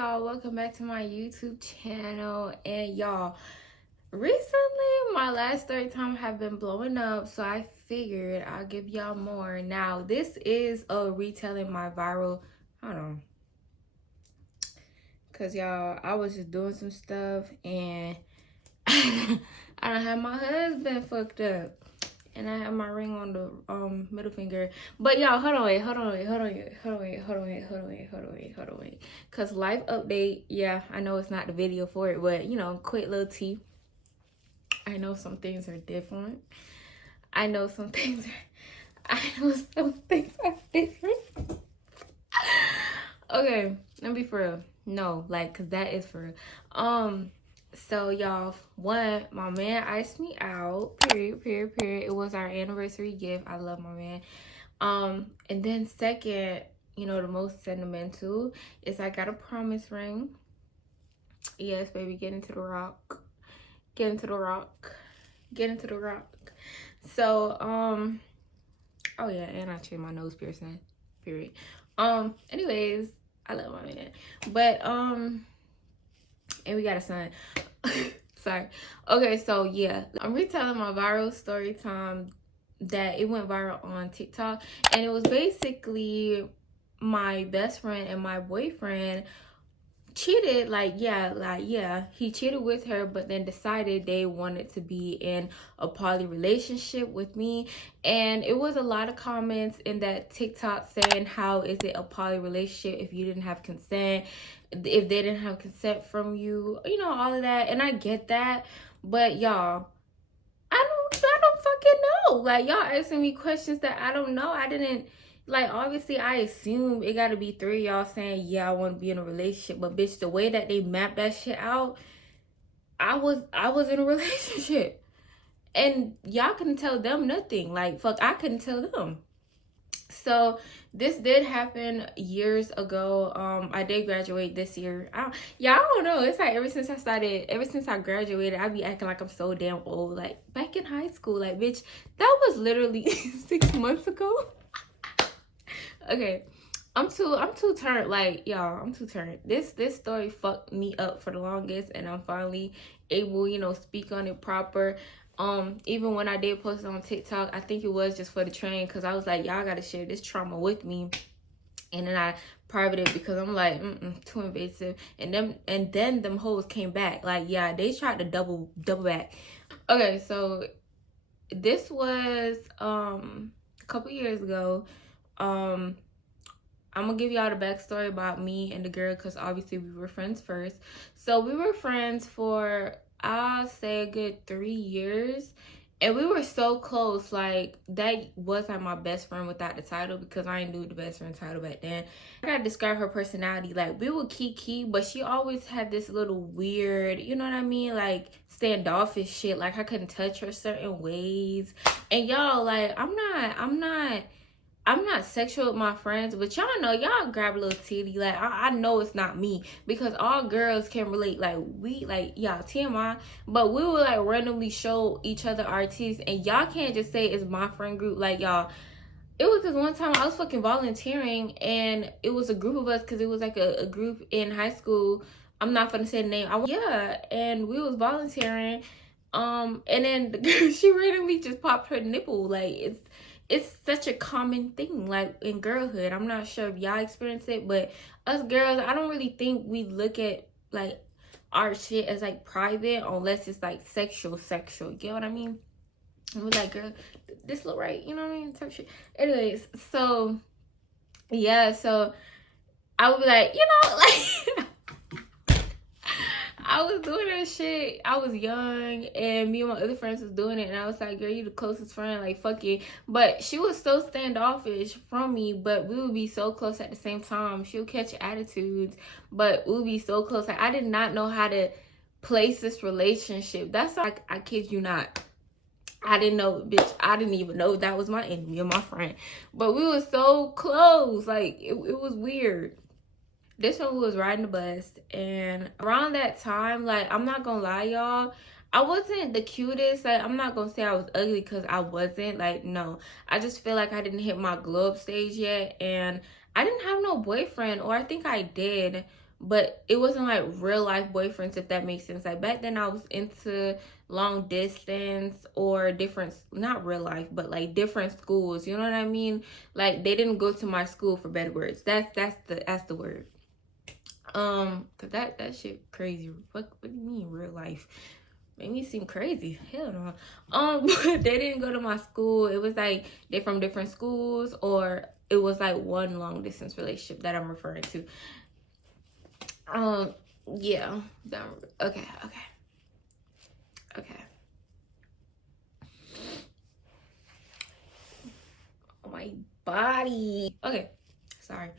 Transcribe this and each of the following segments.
y'all, welcome back to my YouTube channel. And y'all, recently my last story time have been blowing up, so I figured I'll give y'all more. Now this is a retelling my viral, hold on, because y'all, I was just doing some stuff and I don't have my husband fucked up. And I have my ring on the middle finger. But y'all, hold on. Cause life update, yeah, I know it's not the video for it, but you know, quick little tea. I know some things are different. I know some things are different. Okay, let me be for real. No, like, cause that is for real. So y'all, one, my man iced me out, period. It was our anniversary gift. I love my man. And then second, you know, the most sentimental is I got a promise ring. Yes, baby, get into the rock. So, oh yeah, and I changed my nose piercing, period. Anyways, I love my man. But, and we got a son. Sorry. Okay, so yeah, I'm retelling my viral story time that it went viral on TikTok, and it was basically my best friend and my boyfriend cheated. He cheated with her, but then decided they wanted to be in a poly relationship with me. And it was a lot of comments in that TikTok saying, how is it a poly relationship if you didn't have consent, if they didn't have consent from you, you know, all of that. And I get that, but y'all, I don't fucking know. Like, y'all asking me questions that I don't know. I didn't, like, obviously I assume it gotta be three of y'all saying, yeah, I want to be in a relationship. But bitch, the way that they mapped that shit out, I was in a relationship. And y'all couldn't tell them nothing. Like, fuck, I couldn't tell them. So this did happen years ago. I did graduate this year. I don't know. It's like ever since I graduated, I be acting like I'm so damn old. Like back in high school, like bitch, that was literally 6 months ago. Okay. I'm too turned, like, y'all, I'm too turned. This story fucked me up for the longest, and I'm finally able, you know, speak on it proper. Even when I did post it on TikTok, I think it was just for the train, because I was like, y'all gotta share this trauma with me. And then I privated it because I'm like, too invasive. And then them hoes came back. Like, yeah, they tried to double back. Okay, so this was a couple years ago. I'm gonna give y'all the backstory about me and the girl, because obviously we were friends first. So we were friends for, I'll say, a good 3 years, and we were so close. Like, that was like my best friend without the title, because I didn't do the best friend title back then. I gotta describe her personality. Like, we were kiki, but she always had this little weird, you know what I mean, like standoffish shit. Like, I couldn't touch her certain ways. And y'all, like, I'm not sexual with my friends, but y'all know, y'all grab a little titty. Like, I know it's not me, because all girls can relate. Like, we, like, y'all, TMI, but we will, like, randomly show each other our titties, and y'all can't just say it's my friend group. Like, y'all, it was this one time I was fucking volunteering, and it was a group of us, because it was, like, a group in high school. I'm not gonna say the name. And we was volunteering, and then the girl, she randomly just popped her nipple. Like, it's such a common thing, like, in girlhood. I'm not sure if y'all experience it, but us girls, I don't really think we look at, like, our shit as, like, private, unless it's, like, sexual. You get what I mean? And we're like, girl, this look right, you know what I mean? Type shit. Anyways, so, yeah, so I would be like, you know, like, I was doing that shit. I was young, and me and my other friends was doing it, and I was like, girl, you the closest friend, like, fuck it. But she was so standoffish from me, but we would be so close at the same time. She'll catch attitudes, but we would be so close. Like, I did not know how to place this relationship. That's like, I kid you not. I didn't know, bitch. I didn't even know that was my enemy or my friend. But we were so close. Like, it was weird. This one was riding the bus, and around that time, like, I'm not gonna lie, y'all, I wasn't the cutest. Like, I'm not gonna say I was ugly, because I wasn't. Like, no, I just feel like I didn't hit my glow up stage yet, and I didn't have no boyfriend, or I think I did, but it wasn't like real life boyfriends, if that makes sense. Like back then I was into long distance or different, not real life, but like different schools, you know what I mean? Like they didn't go to my school, for better words. That's the word. Cause that shit crazy. What do you mean real life? Made me seem crazy. Hell no. But they didn't go to my school. It was like they're from different schools, or it was like one long distance relationship that I'm referring to. Yeah. Okay. Oh, my body. Okay. Sorry.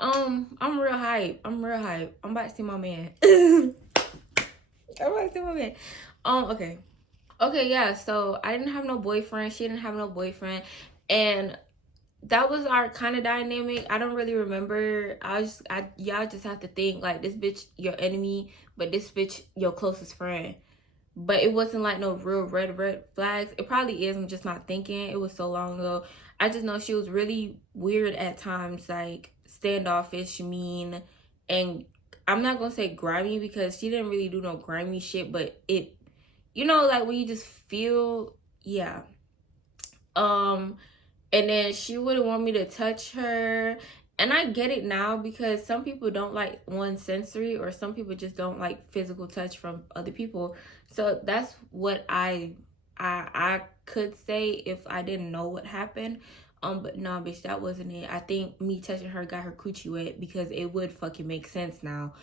I'm real hype. I'm about to see my man. I'm about to see my man. Okay. Okay, yeah, so I didn't have no boyfriend. She didn't have no boyfriend. And that was our kind of dynamic. I don't really remember. Y'all just have to think like this bitch your enemy, but this bitch your closest friend. But it wasn't like no real red flags. It probably is. I'm just not thinking. It was so long ago. I just know she was really weird at times, like standoffish, mean, and I'm not gonna say grimy because she didn't really do no grimy shit, but it, you know, like when you just feel, yeah. And then she wouldn't want me to touch her. And I get it now because some people don't like one sensory, or some people just don't like physical touch from other people. So that's what I could say if I didn't know what happened. But no, bitch, that wasn't it. I think me touching her got her coochie wet because it would fucking make sense now.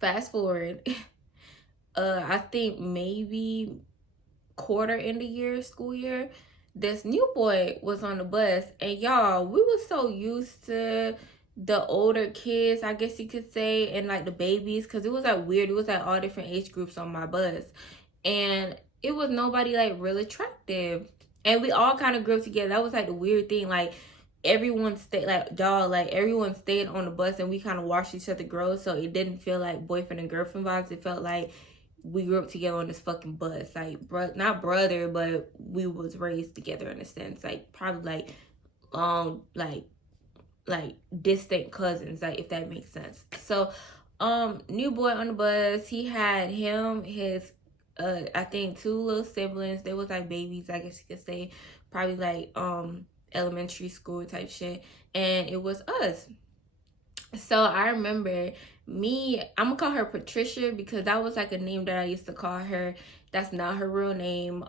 Fast forward. I think maybe quarter in the year, school year, this new boy was on the bus, and y'all, we were so used to the older kids, I guess you could say, and like the babies, because it was like weird. It was like all different age groups on my bus, and it was nobody like real attractive, and we all kind of grew up together. That was like the weird thing. Like everyone stayed, like y'all, like everyone stayed on the bus, and we kind of watched each other grow, so it didn't feel like boyfriend and girlfriend vibes. It felt like we grew up together on this fucking bus, like not brother, but we was raised together in a sense, like probably like distant cousins, like if that makes sense. So new boy on the bus, he had his I think 2 little siblings. They was like babies, I guess you could say, probably like elementary school type shit, and it was us. So I remember I'm gonna call her Patricia because that was like a name that I used to call her. That's not her real name.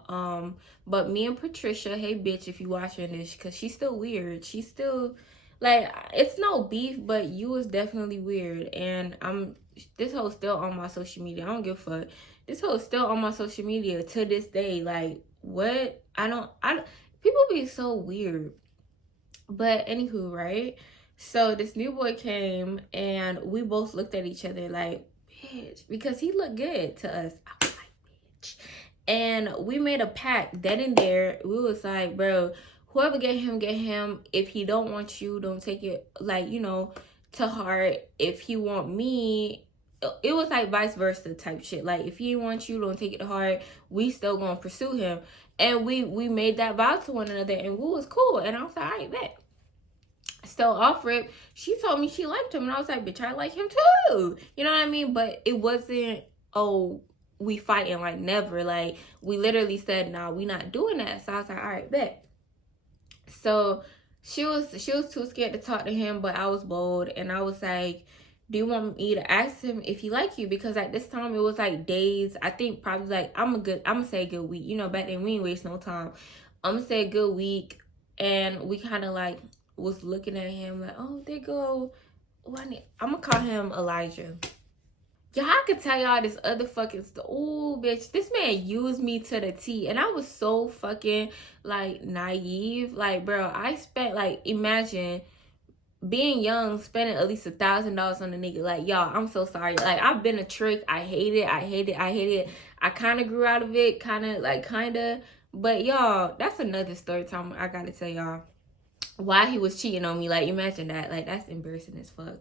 But me and Patricia, hey bitch, if you watching this, because she's still weird. She's still like, it's no beef, but you was definitely weird. And this hoe still on my social media. I don't give a fuck. This hoe still on my social media to this day. Like, what? I don't people be so weird. But anywho, right? So this new boy came, and we both looked at each other like, bitch, because he looked good to us. I was like, bitch. And we made a pact then and there. We was like, bro, whoever get him. If he don't want you, don't take it, like, you know, to heart. If he want me, it was like vice versa type shit. Like, if he wants you, don't take it to heart. We still gonna pursue him. And we made that vow to one another, and we was cool. And I was like, all right, bet. So off rip, she told me she liked him, and I was like, bitch, I like him too. You know what I mean? But it wasn't, oh, we fighting, like never. Like, we literally said, nah, we not doing that. So I was like, all right, bet. So she was too scared to talk to him, but I was bold, and I was like, do you want me to ask him if he like you? Because at this time it was like days. I think probably like I'm gonna say a good week. You know, back then we ain't waste no time. I'm gonna say a good week, and we kind of like was looking at him like, oh, there go. Oh, I'm gonna call him Elijah. Y'all, I could tell y'all this other fucking oh, bitch, this man used me to the T, and I was so fucking like naive. Like, bro, I spent, like, imagine being young, spending at least $1,000 on a nigga. Like, y'all, I'm so sorry. Like, I've been a trick. I hate it. I kind of grew out of it, kind of. But y'all, that's another story time I gotta tell y'all why he was cheating on me. Like, imagine that. Like, that's embarrassing as fuck.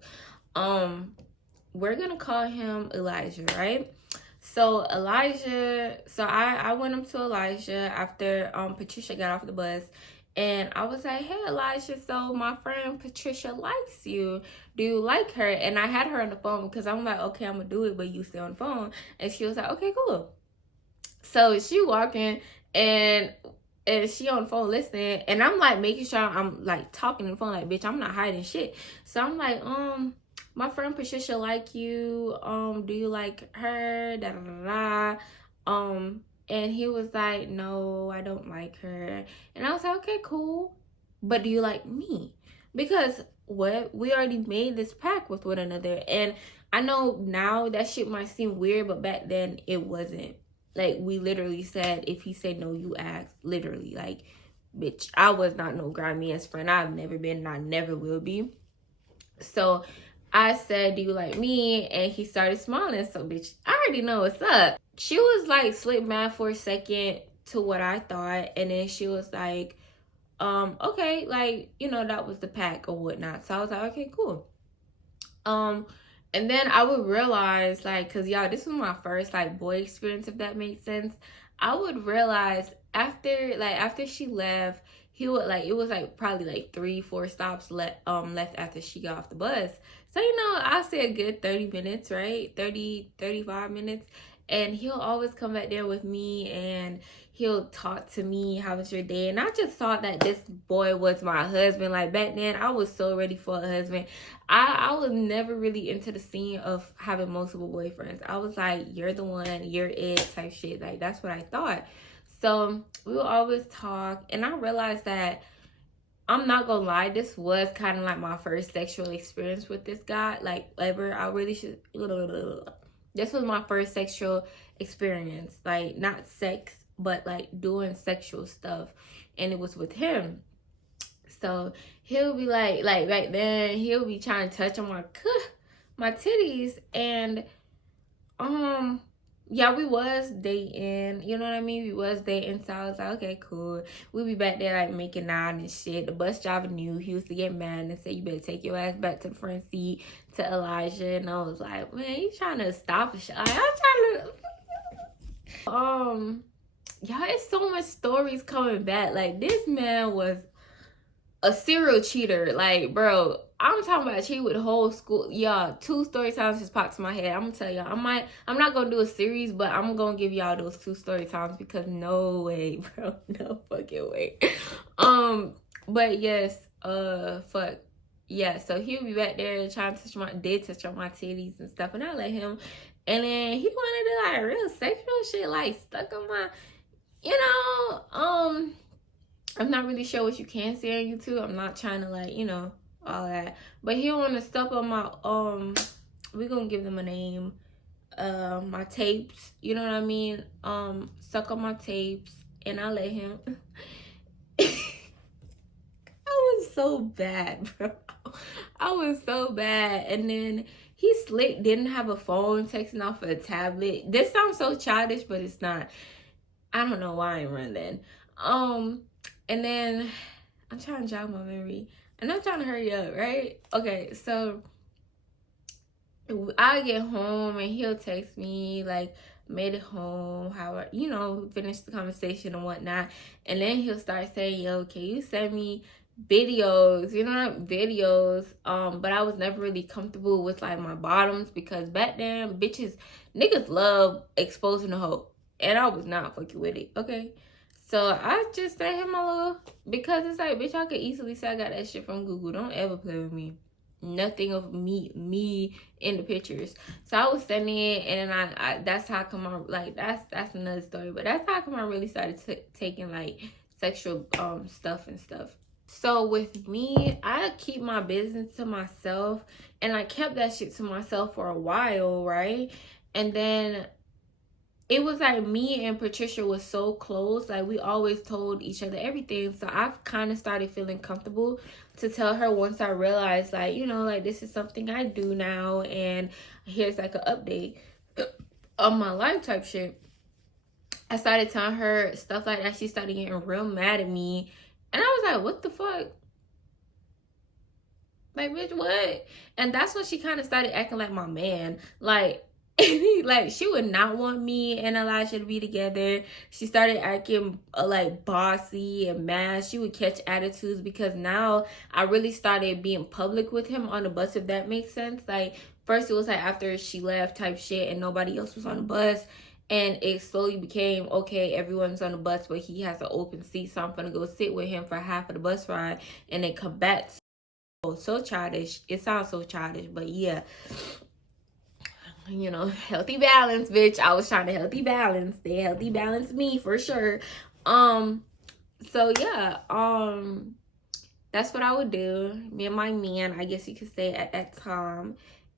We're gonna call him Elijah, right? So Elijah, I went up to Elijah after Patricia got off the bus, And I was like, hey, Elijah, so my friend Patricia likes you. Do you like her? And I had her on the phone because I'm like, okay, I'm going to do it, but you stay on the phone. And she was like, okay, cool. So she walking and she on the phone listening, and I'm like making sure I'm like talking on the phone like, bitch, I'm not hiding shit. So I'm like, my friend Patricia like you. Do you like her? Da da da da. And he was like, no, I don't like her. And I was like, okay, cool. But do you like me? Because what, we already made this pact with one another. And I know now that shit might seem weird, but back then it wasn't. Like, we literally said, if he said no, you asked. Literally, like, bitch, I was not no grimy ass friend. I've never been, and I never will be. So I said, do you like me? And he started smiling. So, bitch, I already know what's up. She was like, slipped mad for a second to what I thought. And then she was like, okay, like, you know, that was the pack or whatnot. So I was like, okay, cool. And then I would realize, like, cause y'all, this was my first like boy experience, if that makes sense. I would realize after she left, he would like, it was like probably like 3-4 stops left after she got off the bus. So, you know, I say a good 30 minutes, right? 35 minutes. And he'll always come back there with me and he'll talk to me, how was your day? And I just thought that this boy was my husband. Like, back then, I was so ready for a husband. I was never really into the scene of having multiple boyfriends. I was like, you're the one, you're it type shit. Like, that's what I thought. So we would always talk. And I realized that, I'm not gonna lie, this was kind of like my first sexual experience with this guy. Like, ever. I really should... This was my first sexual experience. Like, not sex, but like doing sexual stuff. And it was with him. So he'll be like back then, he'll be trying to touch on my titties. And yeah, we was dating, you know what I mean? We was dating, so I was like, okay, cool. We be back there like making out and shit. The bus driver knew. He used to get mad and say, you better take your ass back to the front seat to Elijah. And I was like, man, you trying to stop a shit? I'm trying to y'all, it's so much stories coming back. Like, this man was a serial cheater. Like, bro, I'm talking about cheat with the whole school. Y'all, 2 story times just popped to my head. I'm gonna tell y'all, I'm not gonna do a series, but I'm gonna give y'all those 2 story times because no way, bro. No fucking way. But yes, fuck. Yeah, so he'll be back there trying to touch on my titties and stuff, and I let him. And then he wanted to like real sexual shit, like stuck on my, you know, I'm not really sure what you can say on YouTube. I'm not trying to like, you know, all that. But he want to step on my, we're going to give them a name. My tapes, you know what I mean? Suck on my tapes. And I let him. I was so bad, bro. I was so bad. And then he slick, didn't have a phone, texting off of a tablet. This sounds so childish, but it's not. I don't know why I'm running. And then I'm trying to jog my memory. And I'm trying to hurry up, right? Okay, so I get home and he'll text me like, made it home, how, you know, finish the conversation and whatnot. And then he'll start saying, yo, can you send me videos, you know, videos. But I was never really comfortable with like my bottoms because back then niggas love exposing the hoe. And I was not fucking with it, okay? So I just sent him a little, because it's like, bitch, I could easily say I got that shit from Google. Don't ever play with me. Nothing of me in the pictures. So I was sending it, and I that's how come on, like, that's another story. But that's how come I really started taking like sexual stuff and stuff. So with me, I keep my business to myself, and I kept that shit to myself for a while, right? And then it was like me and Patricia was so close. Like, we always told each other everything. So I've kind of started feeling comfortable to tell her once I realized, like, you know, like, this is something I do now. And here's like an update on my life type shit. I started telling her stuff like that. She started getting real mad at me. And I was like, what the fuck? Like, bitch, what? And that's when she kind of started acting like my man. Like, Like, she would not want me and Elijah to be together. She started acting like bossy and mad. She would catch attitudes because now I really started being public with him on the bus, if that makes sense. Like, first it was like after she left type shit and nobody else was on the bus. And it slowly became, okay, everyone's on the bus, but he has an open seat, so I'm gonna go sit with him for half of the bus ride and then come back. So childish. It sounds so childish, but yeah. You know, healthy balance, bitch. I was trying to healthy balance. They healthy balance me for sure. So yeah, that's what I would do. Me and my man, I guess you could say, at that time.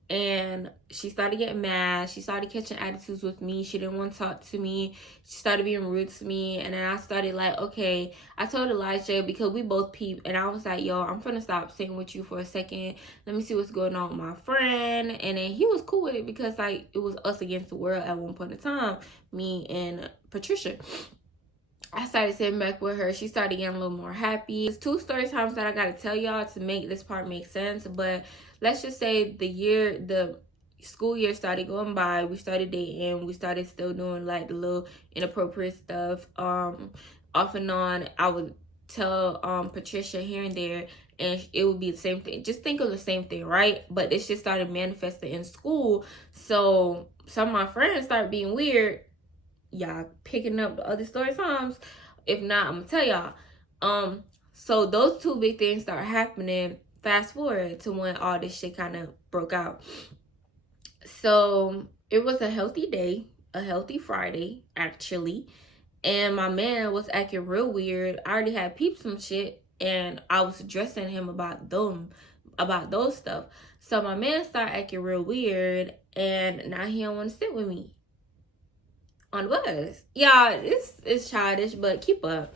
And she started getting mad. She started catching attitudes with me. She didn't want to talk to me. She started being rude to me. And then I started like, okay, I told Elijah, because we both peeped. And I was like, yo, I'm finna stop sitting with you for a second. Let me see what's going on with my friend. And then he was cool with it because like it was us against the world at one point in time. Me and Patricia. I started sitting back with her. She started getting a little more happy. There's 2 story times that I gotta tell y'all to make this part make sense. But let's just say the school year started going by. We started dating. We started still doing like the little inappropriate stuff. Off and on, I would tell Patricia here and there, and it would be the same thing. Just think of the same thing, right? But it just started manifesting in school. So some of my friends started being weird. Y'all picking up the other story times. If not, I'm gonna tell y'all. So those 2 big things start happening. Fast forward to when all this shit kind of broke out. So it was a healthy day, a healthy Friday actually, and my man was acting real weird. I already had peeped some shit, and I was addressing him about those stuff. So my man started acting real weird, and now he don't want to sit with me on the bus. Yeah, it's childish, but keep up.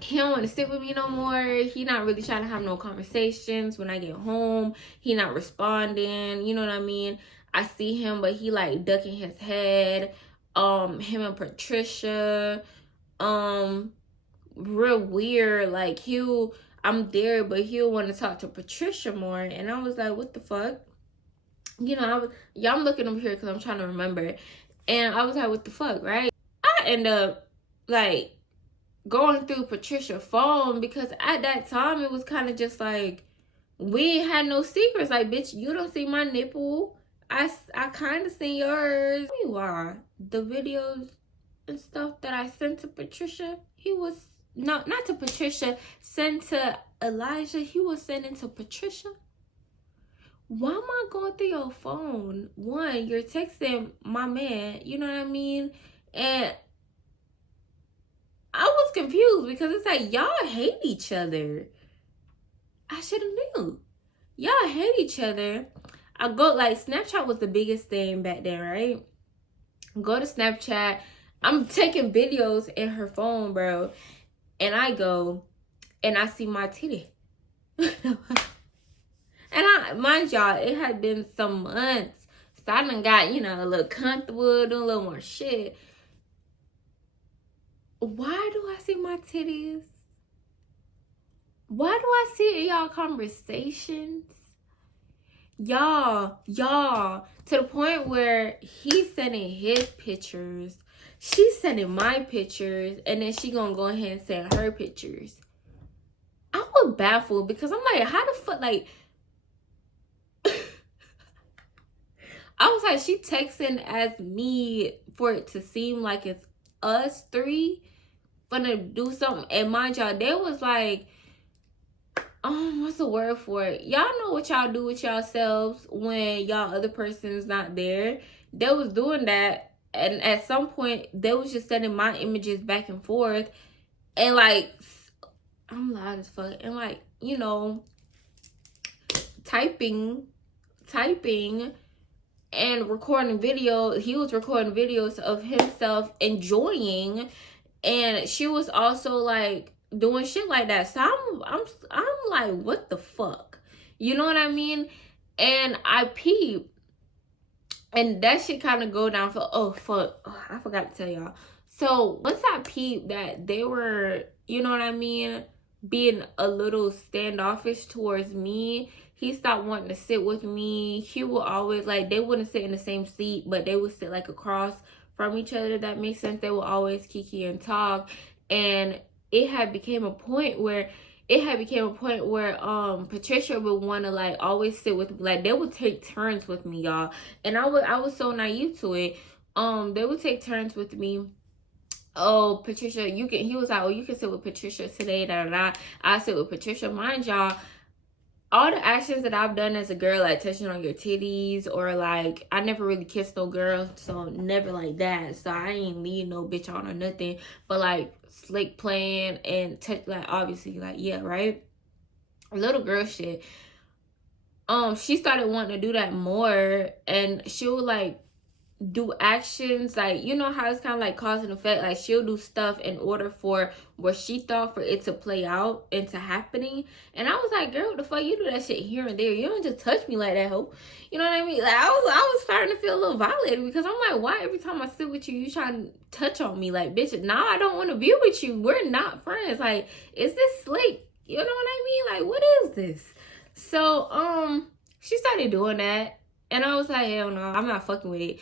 He don't want to sit with me no more. He not really trying to have no conversations. When I get home, he not responding. You know what I mean? I see him, but he like ducking his head. Him and Patricia, real weird. Like I'm there, but he'll want to talk to Patricia more. And I was like, what the fuck? You know, I'm looking up here because I'm trying to remember. And I was like, what the fuck, right? I end up, like, going through Patricia's phone because at that time, it was kind of just like, we had no secrets. Like, bitch, you don't see my nipple. I kind of see yours. Meanwhile, the videos and stuff that I sent to Patricia, he was, not to Patricia, sent to Elijah. He was sending to Patricia. Why am I going through your phone? One, you're texting my man, you know what I mean? And I was confused because it's like, y'all hate each other. I should have knew. Y'all hate each other. I go, like, Snapchat was the biggest thing back then, right? Go to Snapchat. I'm taking videos in her phone, bro. And I go, and I see my titty. And mind y'all, it had been some months. So I done got, you know, a little comfortable, doing a little more shit. Why do I see my titties? Why do I see it in y'all conversations? Y'all, to the point where he's sending his pictures. She's sending my pictures. And then she gonna go ahead and send her pictures. I was baffled because I'm like, how the fuck, like... I was like, she texting as me for it to seem like it's us 3 gonna do something. And mind y'all, they was like, what's the word for it? Y'all know what y'all do with yourselves when y'all other person's not there. They was doing that. And at some point, they was just sending my images back and forth. And like, I'm loud as fuck. And like, you know, typing and recording video. He was recording videos of himself enjoying, and she was also like doing shit like that. So I'm like, what the fuck? You know what I mean? And I peep, and that shit kind of go down for, oh fuck, I forgot to tell y'all. So once I peeped that they were, you know what I mean, being a little standoffish towards me, he stopped wanting to sit with me. He would always, like, they wouldn't sit in the same seat, but they would sit like across from each other. That makes sense. They would always kiki and talk. And it had became a point where Patricia would want to, like, always sit with, like, they would take turns with me, y'all. And I was so naive to it. They would take turns with me. Oh, Patricia, he was like, oh, you can sit with Patricia today, da da da. I sit with Patricia. Mind y'all, all the actions that I've done as a girl, like touching on your titties, or like, I never really kissed no girl, so never like that. So I ain't lead no bitch on or nothing, but like slick playing and touch, like, obviously, like, yeah, right? Little girl shit. She started wanting to do that more, and she would like do actions, like, you know how it's kind of like cause and effect. Like, she'll do stuff in order for what she thought for it to play out into happening. And I was like, girl, what the fuck, you do that shit here and there, you don't just touch me like that, ho. You know what I mean? Like, I was starting to feel a little violated, because I'm like, why every time I sit with you trying to touch on me? Like, bitch, now I don't want to be with you, we're not friends. Like, is this slick? You know what I mean? Like, what is this? So she started doing that, and I was like, hell no, I'm not fucking with it.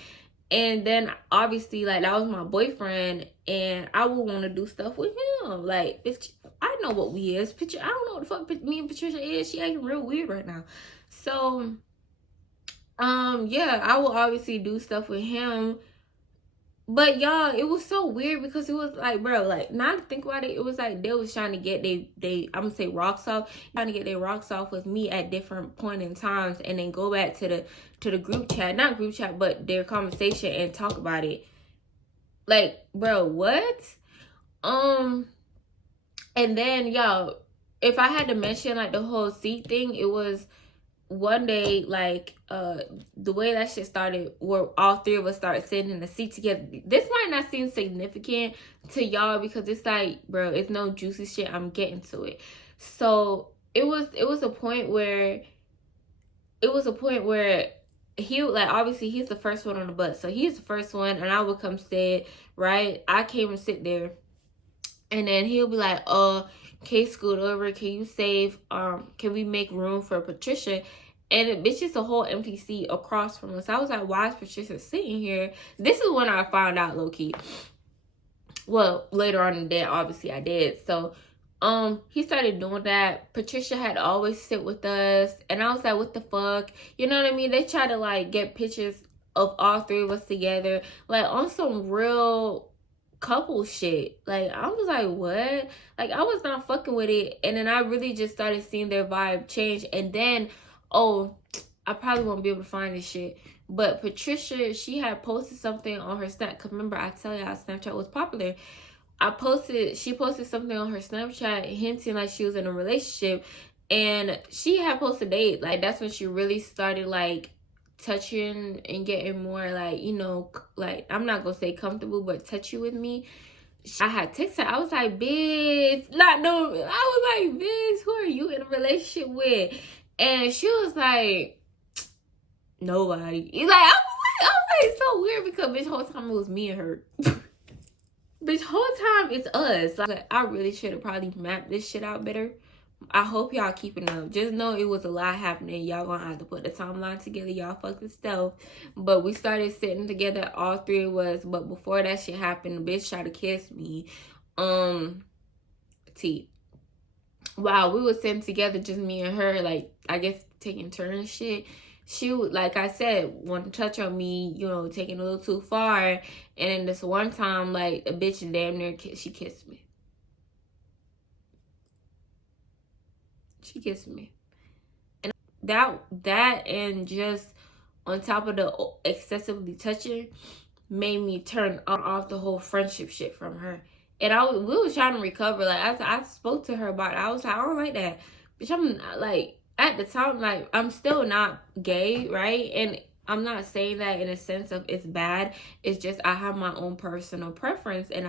And then obviously, like, that was my boyfriend, and I would want to do stuff with him. Like, bitch, I know what we is. I don't know what the fuck me and Patricia is. She acting real weird right now. So, yeah, I will obviously do stuff with him. But y'all, it was so weird, because it was like, bro, like, now to think about it, it was like they was trying to get they I'm gonna say rocks off, trying to get their rocks off with me at different point in times, and then go back to the group chat, not group chat, but their conversation, and talk about it. Like, bro, what? And then, y'all, if I had to mention like the whole seat thing, it was one day, like, the way that shit started, where all three of us started sitting in the seat together. This might not seem significant to y'all, because it's like, bro, it's no juicy shit, I'm getting to it. So it was a point where he, like, obviously he's the first one on the bus, so he's the first one, and I would come sit, right? I came and sit there, and then he'll be like, can you scoot over? Can you save? Can we make room for Patricia? And it's just a whole empty seat across from us. I was like, why is Patricia sitting here? This is when I found out, low key. Well, later on in the day, obviously I did. So, he started doing that. Patricia had always sit with us, and I was like, what the fuck? You know what I mean? They tried to like get pictures of all three of us together, like on some real couple shit. Like, I was like, what? Like, I was not fucking with it. And then I really just started seeing their vibe change. And then, oh, I probably won't be able to find this shit, but Patricia, she had posted something on her Snap. Cause remember, I tell y'all Snapchat was popular. She posted something on her Snapchat hinting like she was in a relationship, and she had posted a date. Like, that's when she really started like touching and getting more, like, you know, like, I'm not gonna say comfortable, but touchy with me. I had texted her. I was like, bitch, I was like, bitch, who are you in a relationship with? And she was like, nobody. Like, I was like, so weird, because bitch, whole time it was me and her. Bitch, whole time it's us. Like, I really should have probably mapped this shit out better. I hope y'all keeping up. Just know it was a lot happening. Y'all gonna have to put the timeline together. Y'all fucking stealth. But we started sitting together, all three of us. But before that shit happened, the bitch tried to kiss me. While we were sitting together, just me and her, like, I guess taking turns shit. She would, like I said, want to touch on me, you know, taking a little too far. And then this one time, like, a bitch damn near, she kissed me. She kissed me. And that and just on top of the excessively touching made me turn off the whole friendship shit from her. And we was trying to recover. Like, I spoke to her about it. I was like, I don't like that. Bitch, I'm not, like, at the time, like, I'm still not gay, right? And I'm not saying that in a sense of it's bad. It's just I have my own personal preference, and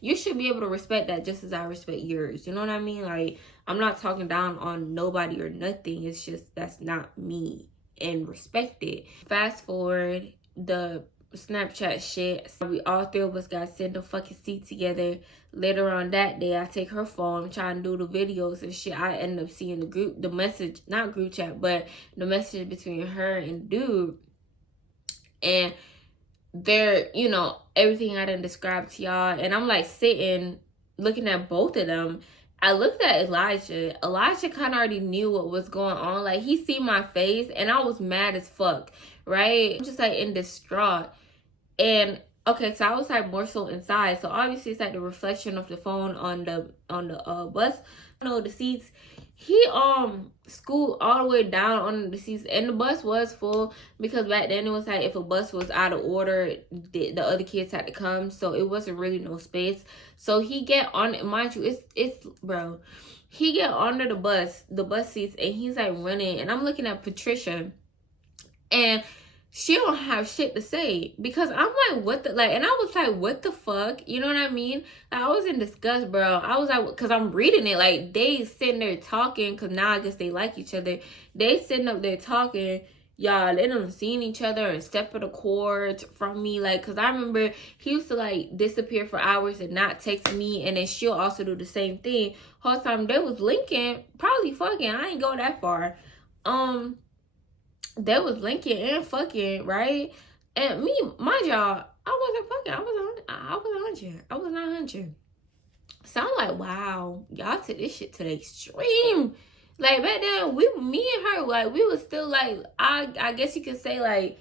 you should be able to respect that just as I respect yours. You know what I mean? Like, I'm not talking down on nobody or nothing. It's just that's not me, and respect it. Fast forward, the Snapchat shit. So we all three of us got sent a fucking seat together. Later on that day, I take her phone, trying to do the videos and shit. I end up seeing the message, not group chat, but the message between her and dude. And they're, you know, everything I done described to y'all. And I'm like sitting, looking at both of them. I looked at Elijah. Elijah kind of already knew what was going on. Like, he seen my face and I was mad as fuck, right? I'm just like in distraught. And okay, so I was like more so inside. So obviously it's like the reflection of the phone on the bus, you know, the seats. He scoot all the way down on the seats, and the bus was full because back then it was like if a bus was out of order, the other kids had to come, so it wasn't really no space. So he get on, mind you, it's bro, he get under the bus seats, and he's like running, and I'm looking at Patricia, and she don't have shit to say because I'm like, what the, like, and I was like, what the fuck? You know what I mean? Like, I was in disgust, bro. I was like, because I'm reading it, like, they sitting there talking, because now I guess they like each other. They sitting up there talking, y'all, they done seen each other and stepping the cords from me, like, because I remember he used to, like, disappear for hours and not text me, and then she'll also do the same thing. Whole time they was linking, probably fucking, I ain't go that far. They was linking and fucking, right? And me, mind y'all, I wasn't fucking. I was 100. I was not 100. So I'm like, wow, y'all took this shit to the extreme. Like, back then, me and her, like, we was still, like, I guess you could say, like,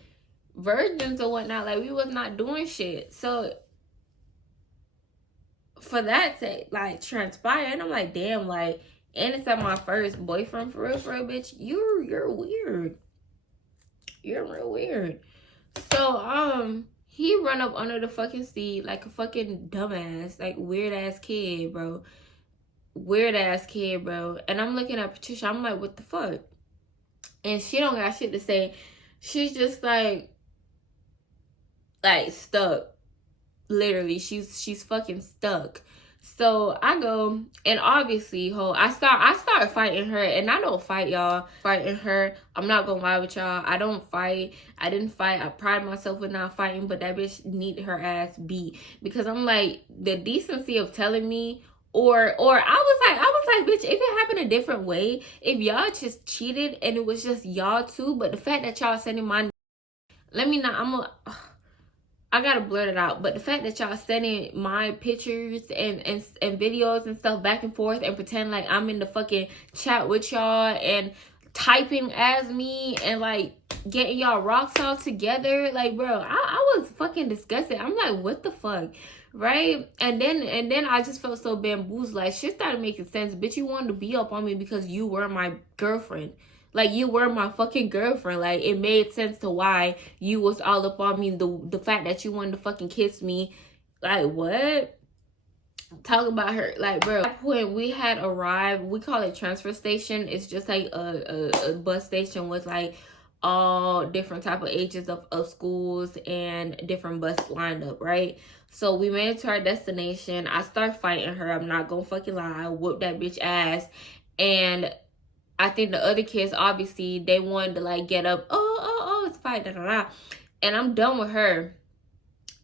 virgins or whatnot. Like, we was not doing shit. So for that to, like, transpire, and I'm like, damn, like, and it's at my first boyfriend, for real, bitch, you're weird. You're real weird. So, he run up under the fucking seat like a fucking dumbass, like weird ass kid, bro. Weird ass kid, bro. And I'm looking at Patricia, I'm like, what the fuck? And she don't got shit to say. She's just like stuck. Literally, she's fucking stuck. So I go, and obviously, I start fighting her, and I don't fight, y'all. Fighting her, I'm not gonna lie with y'all. I don't fight. I didn't fight. I pride myself with not fighting, but that bitch need her ass beat, because I'm like, the decency of telling me, or I was like, bitch, if it happened a different way, if y'all just cheated and it was just y'all two, but the fact that y'all sending my, I gotta blurt it out, but the fact that y'all sending my pictures and videos and stuff back and forth and pretend like I'm in the fucking chat with y'all and typing as me and like getting y'all rocks off together, like, bro, I was fucking disgusted. I'm like, what the fuck, right? And then I just felt so bamboozled. Like, shit started making sense. Bitch, you wanted to be up on me because you were my girlfriend. Like, you were my fucking girlfriend. Like, it made sense to why you was all up on me. The fact that you wanted to fucking kiss me. Like, what? Talk about her. Like, bro, at that point, we had arrived. We call it transfer station. It's just like a bus station with, like, all different type of ages of schools and different bus lined up, right? So we made it to our destination. I start fighting her. I'm not gonna fucking lie. I whooped that bitch ass. And I think the other kids, obviously, they wanted to, like, get up. Oh, it's fight, da, da, da. And I'm done with her.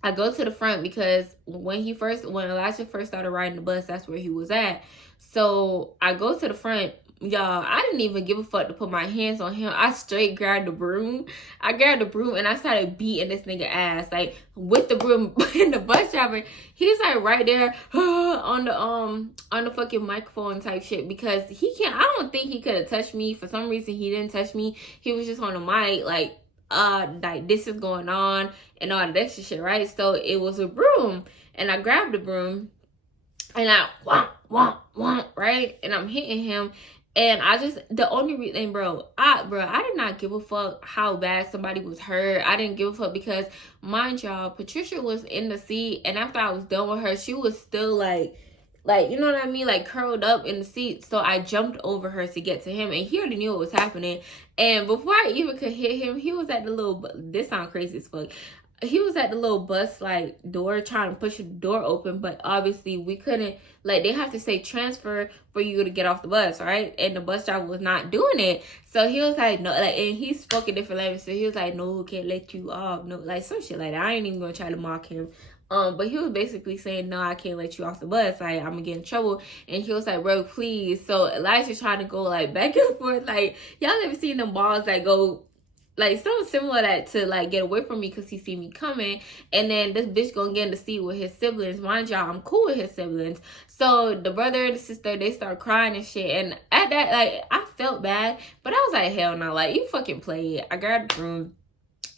I go to the front because when Elijah first started riding the bus, that's where he was at. So I go to the front. Y'all, I didn't even give a fuck to put my hands on him. I straight grabbed the broom. I grabbed the broom and I started beating this nigga ass, like, with the broom. In the bus driver, he's like right there on the fucking microphone type shit, because I don't think he could have touched me. For some reason, he didn't touch me. He was just on the mic, like this is going on and all that extra shit, right? So it was a broom, and I grabbed the broom and I womp, right? And I'm hitting him. And the only reason, bro, I did not give a fuck how bad somebody was hurt. I didn't give a fuck because, mind y'all, Patricia was in the seat, and after I was done with her, she was still like, you know what I mean? Like, curled up in the seat. So I jumped over her to get to him, and he already knew what was happening. And before I even could hit him, he was at the this sound crazy as fuck. he was at the little bus like door trying to push the door open, but obviously we couldn't, like, they have to say transfer for you to get off the bus, right? And the bus driver was not doing it. So he was like, no, like, and he spoke a different language, so he was like, no, can't let you off, no, like some shit like that. I ain't even gonna try to mock him. But he was basically saying, no, I can't let you off the bus, like, I'm gonna get in trouble. And he was like, bro, please. So Elijah's trying to go like back and forth, like, y'all ever seen them balls that go like something similar that to like get away from me because he see me coming, and then this bitch gonna get in the seat with his siblings. Mind y'all, I'm cool with his siblings. So the brother and the sister, they start crying and shit, and at that, like, I felt bad, but I was like, hell no, like, you fucking play it. I grabbed the broom.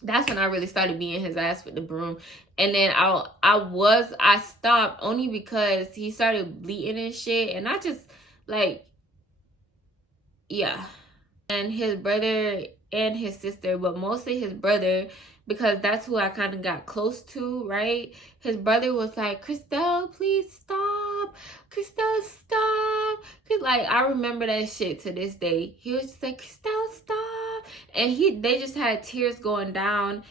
That's when I really started beating his ass with the broom. And then I stopped only because he started bleeding and shit, and I just, like, yeah. And his brother and his sister, but mostly his brother, because that's who I kind of got close to, right? His brother was like, Christelle, please stop. Christelle, stop. Cause like, I remember that shit to this day. He was just like, Christelle, stop. And they just had tears going down,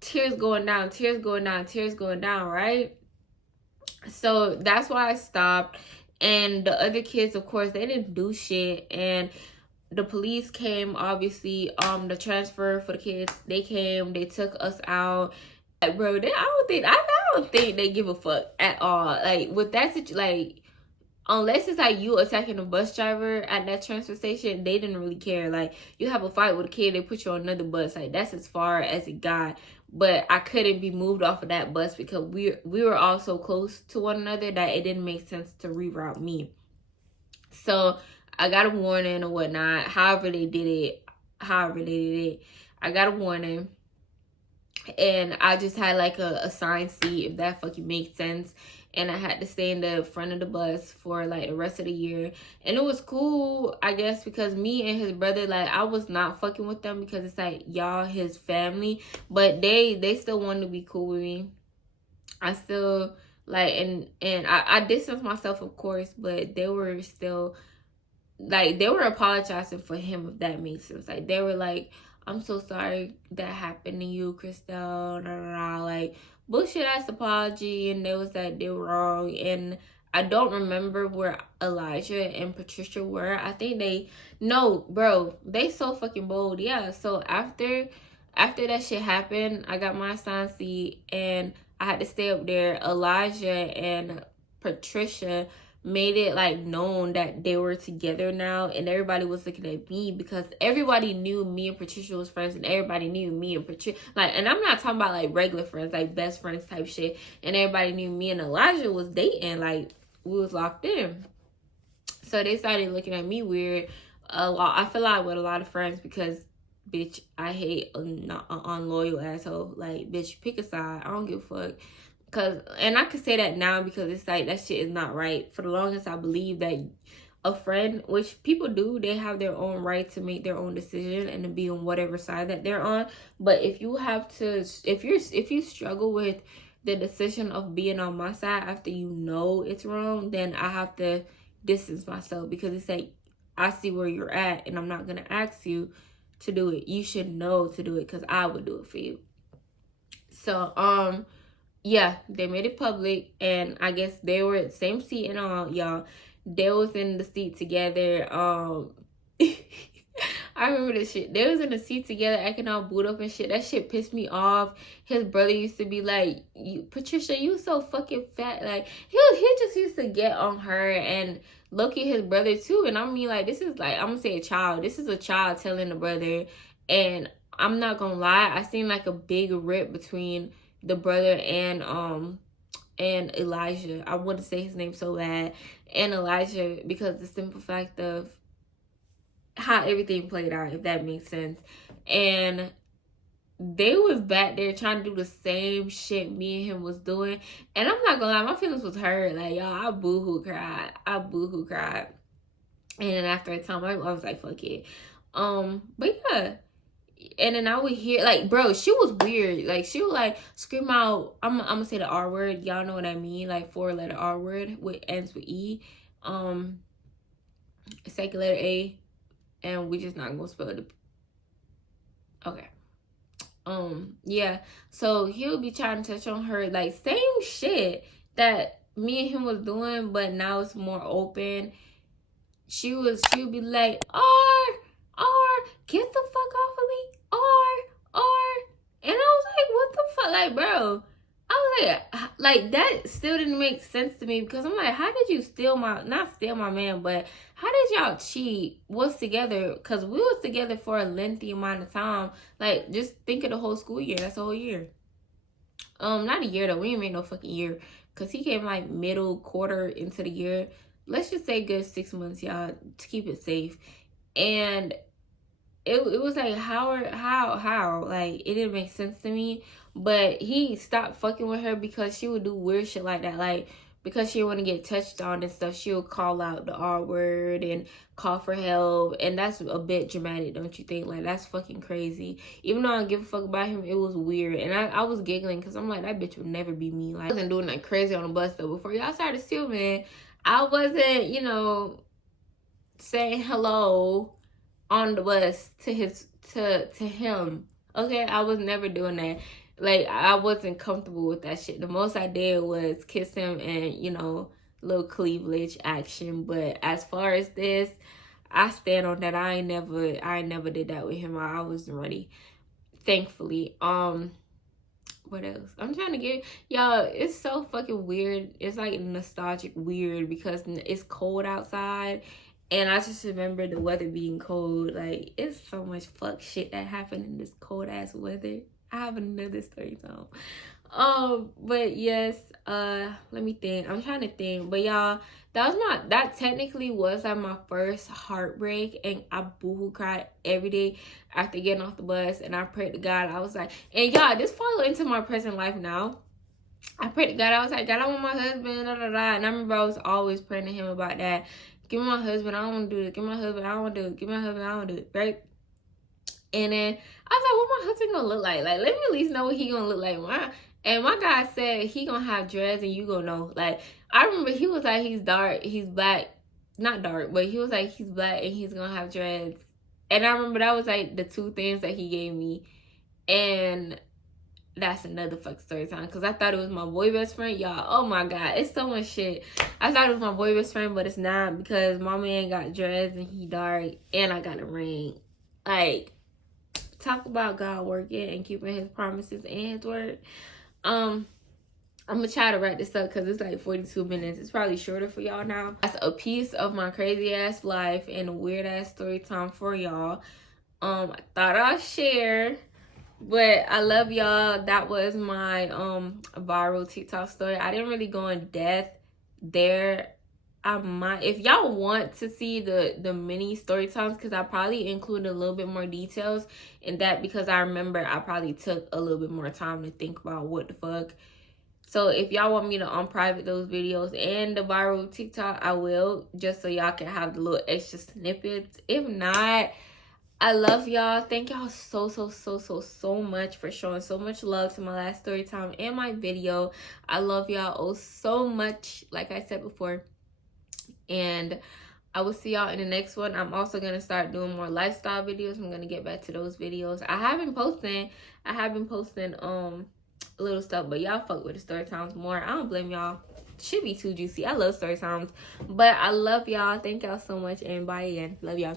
tears going down, tears going down, tears going down, right? So that's why I stopped. And the other kids, of course, they didn't do shit. And the police came, obviously, the transfer for the kids, they came, they took us out. Like, bro, I don't think they give a fuck at all. Like, with that situation, like, unless it's like you attacking a bus driver at that transfer station, they didn't really care. Like, you have a fight with a kid, they put you on another bus. Like, that's as far as it got. But I couldn't be moved off of that bus because we were all so close to one another that it didn't make sense to reroute me. So I got a warning or whatnot. However they did it, I got a warning. And I just had like a assigned seat, if that fucking makes sense. And I had to stay in the front of the bus for like the rest of the year. And it was cool, I guess, because me and his brother, like, I was not fucking with them because it's like, y'all his family. But they still wanted to be cool with me. I still, like, and I distanced myself, of course, but they were still, like, they were apologizing for him, if that makes sense. Like, they were like, I'm so sorry that happened to you, Christelle, like, bullshit ass apology. And they was like, they were wrong. And I don't remember where Elijah and Patricia were. I think no, bro, they so fucking bold. Yeah, so after that shit happened, I got my assigned seat and I had to stay up there. Elijah and Patricia made it like known that they were together now, and everybody was looking at me because everybody knew me and Patricia was friends, and everybody knew me and Patricia, like, and I'm not talking about like regular friends, like best friends type shit, and everybody knew me and Elijah was dating, like, we was locked in. So they started looking at me weird a lot. I feel like with a lot of friends because, bitch, I hate an unloyal asshole. Like, bitch, pick a side. I don't give a fuck. And I could say that now because it's like, that shit is not right. For the longest, I believe that a friend, which people do, they have their own right to make their own decision and to be on whatever side that they're on. But if you have to, if you struggle with the decision of being on my side after you know it's wrong, then I have to distance myself because it's like, I see where you're at and I'm not gonna ask you to do it. You should know to do it because I would do it for you. So yeah, they made it public, and I guess they were at the same seat and all, y'all. They was in the seat together. I remember this shit. They was in the seat together acting all booed up and shit. That shit pissed me off. His brother used to be like, Patricia, you so fucking fat. Like, he just used to get on her, and Loki, his brother too. And I mean, like, this is like, I'm gonna say a child. This is a child telling the brother. And I'm not gonna lie, I seen like a big rip between the brother and Elijah. I want to say his name so bad. And Elijah, because the simple fact of how everything played out, if that makes sense. And they was back there trying to do the same shit me and him was doing. And I'm not gonna lie, my feelings was hurt. Like, y'all, I boo-hoo cried. And then after a time, I was like, fuck it. But yeah. And then I would hear, like, bro, she was weird. Like, she would, like, scream out, I'm gonna say the R word. Y'all know what I mean. Like, 4-letter R word, which ends with E. Second letter A. And we just not gonna spell it. Okay. Yeah. So he'll be trying to touch on her, like same shit that me and him was doing, but now it's more open. She would be like, get the fuck off of me, and I was like, what the fuck, like, bro. I was like that still didn't make sense to me, because I'm like, how did you not steal my man, but how did y'all cheat? Was together, because we was together for a lengthy amount of time. Like, just think of the whole school year. That's a whole year. Not a year though. We ain't made no fucking year, because he came like middle quarter into the year. Let's just say good 6 months, y'all, to keep it safe. And it was like, how? Like, it didn't make sense to me. But he stopped fucking with her because she would do weird shit like that. Like, because she want to get touched on and stuff, she would call out the R word and call for help. And that's a bit dramatic, don't you think? Like, that's fucking crazy. Even though I don't give a fuck about him, it was weird. And I was giggling, because I'm like, that bitch would never be me. Like, I wasn't doing that crazy on the bus, though. Before y'all started stealing, I wasn't, saying hello on the bus to him. Okay, I was never doing that. Like, I wasn't comfortable with that shit. The most I did was kiss him and, little cleavage action. But as far as this, I stand on that. I ain't never did that with him. I wasn't ready, thankfully. What else? I'm trying to get y'all. It's so fucking weird. It's like nostalgic weird, because it's cold outside, and I just remember the weather being cold. Like, it's so much fuck shit that happened in this cold ass weather. I have another story time. But yes, let me think. I'm trying to think. But y'all, that technically was like my first heartbreak, and I boohoo cried every day after getting off the bus, and I prayed to God. I was like, and y'all, this followed into my present life now. I prayed to God. I was like, God, I want my husband, da da da. And I remember I was always praying to him about that. Give me my husband, I don't want to do it. Give me my husband, I don't want to do it. Give me my husband, I don't want to do it. Right? And then I was like, what my husband gonna look like? Like, let me at least know what he gonna look like. And my guy said he gonna have dreads, and you gonna know. Like, I remember he was like, he's dark, he's black. Not dark, but he was like, he's black and he's gonna have dreads. And I remember that was like the two things that he gave me. And that's another fuck story time, because I thought it was my boy best friend. Y'all, oh my God, it's so much shit. I thought it was my boy best friend, but it's not, because my man got dreads and he dark, and I got a ring. Like, talk about God working and keeping his promises and his word. I'm gonna try to wrap this up, because it's like 42 minutes. It's probably shorter for y'all now. That's a piece of my crazy ass life and a weird ass story time for y'all. I thought I'd share, but I love y'all. That was my viral TikTok story. I didn't really go in depth there. I might, if y'all want to see the mini story times, because I probably include a little bit more details in that, because I remember I probably took a little bit more time to think about what the fuck. So if y'all want me to unprivate those videos and the viral TikTok, I will, just so y'all can have the little extra snippets. If not, I love y'all. Thank y'all so much for showing so much love to my last story time and my video. I love y'all so much, like I said before. And I will see y'all in the next one. I'm also going to start doing more lifestyle videos. I'm going to get back to those videos. I have been posting little stuff, but y'all fuck with the story times more. I don't blame y'all. Should be too juicy. I love story times, but I love y'all. Thank y'all so much, and bye again. Love y'all.